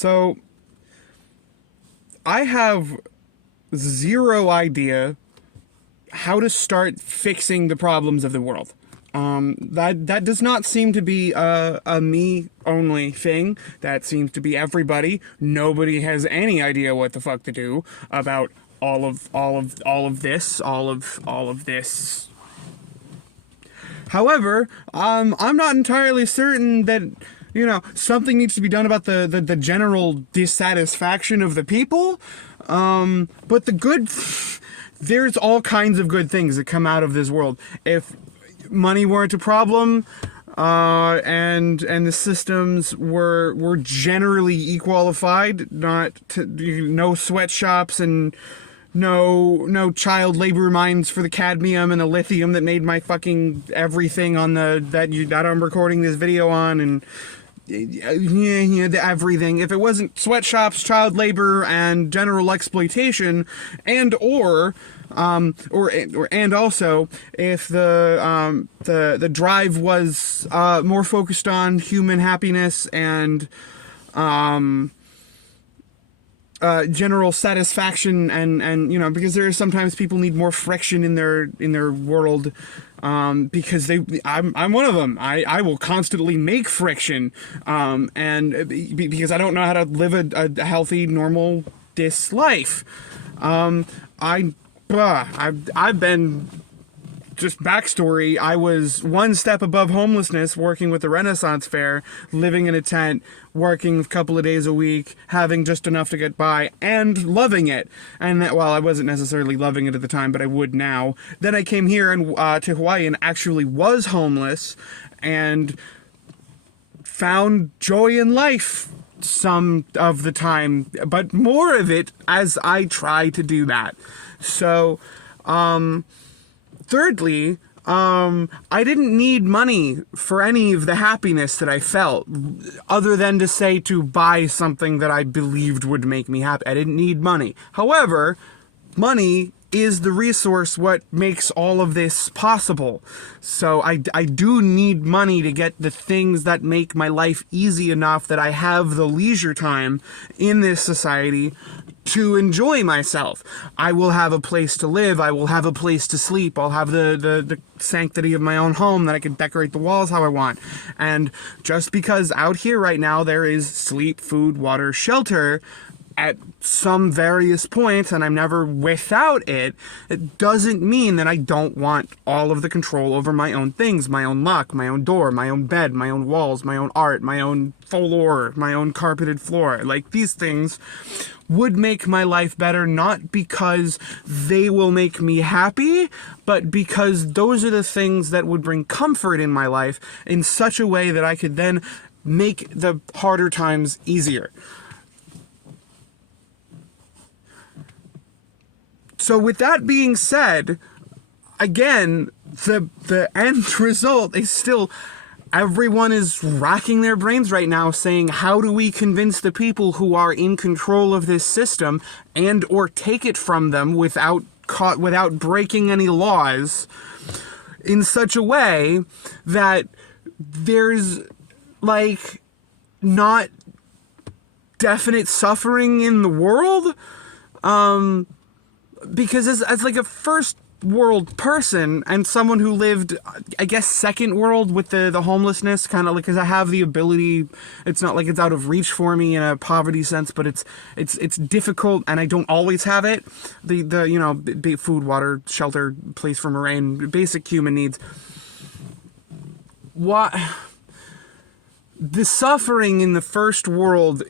So, I have zero idea how to start fixing the problems of the world. That does not seem to be a me only thing. That seems to be everybody. Nobody has any idea what the fuck to do about all of this. However, I'm not entirely certain that, something needs to be done about the general dissatisfaction of the people. But there's all kinds of good things that come out of this world. If money weren't a problem, and the systems were generally equalified, no sweatshops and no child labor mines for the cadmium and the lithium that made my fucking everything on that I'm recording this video on, and everything. If it wasn't sweatshops, child labor, and general exploitation, and also if the drive was more focused on human happiness and general satisfaction, and because there are sometimes people need more friction in their world, because I'm one of them. I will constantly make friction, and because I don't know how to live a healthy, normal life. I've been, just backstory, I was one step above homelessness, working with the Renaissance Fair, living in a tent, working a couple of days a week, having just enough to get by, and loving it. And that, well, I wasn't necessarily loving it at the time, but I would now. Then I came here to Hawaii and actually was homeless, and found joy in life some of the time, but more of it as I try to do that. So, thirdly, I didn't need money for any of the happiness that I felt, other than to say to buy something that I believed would make me happy. I didn't need money. However, money is the resource what makes all of this possible. So I do need money to get the things that make my life easy enough that I have the leisure time in this society to enjoy myself. I will have a place to live. I will have a place to sleep. I'll have the sanctity of my own home that I can decorate the walls how I want. And just because out here right now there is sleep, food, water, shelter at some various points, and I'm never without it, it doesn't mean that I don't want all of the control over my own things, my own lock, my own door, my own bed, my own walls, my own art, my own floor, my own carpeted floor. Like, these things would make my life better, not because they will make me happy, but because those are the things that would bring comfort in my life in such a way that I could then make the harder times easier. So with that being said, again, the end result is still, everyone is racking their brains right now saying, how do we convince the people who are in control of this system and or take it from them without breaking any laws in such a way that there's like not definite suffering in the world? Because as like a first world person and someone who lived, I guess, second world with the homelessness, kind of like, because I have the ability, it's not like it's out of reach for me in a poverty sense, but it's difficult, and I don't always have it. The food, water, shelter, place for rain, basic human needs. What the suffering in the first world,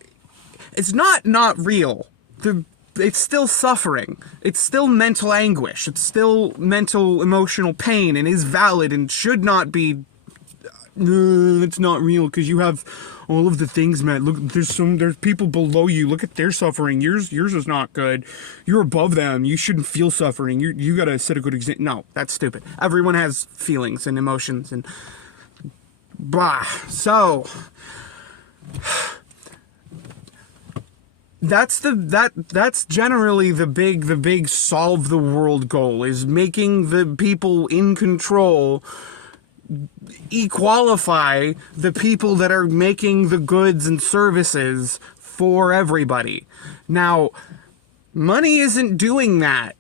it's not real. It's still suffering. It's still mental anguish. It's still mental, emotional pain, and is valid and should not be. It's not real because you have all of the things, man. Look, there's people below you. Look at their suffering. Yours is not good. You're above them. You shouldn't feel suffering. You gotta set a good example. No, that's stupid. Everyone has feelings and emotions and blah. So that's generally the big solve the world goal, is making the people in control equalify the people that are making the goods and services for everybody. Now, money isn't doing that.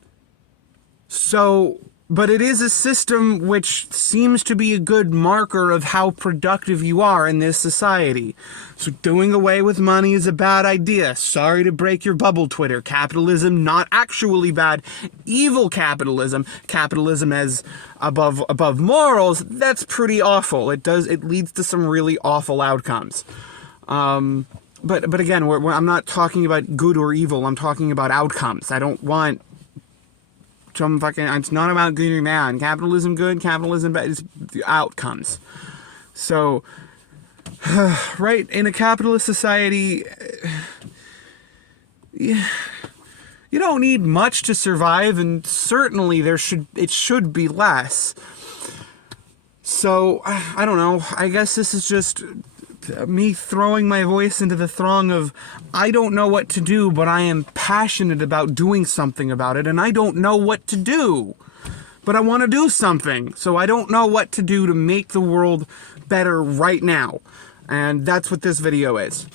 So, but it is a system which seems to be a good marker of how productive you are in this society. So doing away with money is a bad idea. Sorry to break your bubble, Twitter. Capitalism, not actually bad. Evil capitalism. Capitalism as above morals, that's pretty awful. It leads to some really awful outcomes. But again, I'm not talking about good or evil. I'm talking about outcomes. I don't want some fucking... It's not about good or bad. Capitalism good, capitalism bad. It's the outcomes. So, right, in a capitalist society, you don't need much to survive, and certainly it should be less. So, I don't know. I guess this is just me throwing my voice into the throng of, I don't know what to do, but I am passionate about doing something about it, and I don't know what to do. But I want to do something, so I don't know what to do to make the world better right now. And that's what this video is.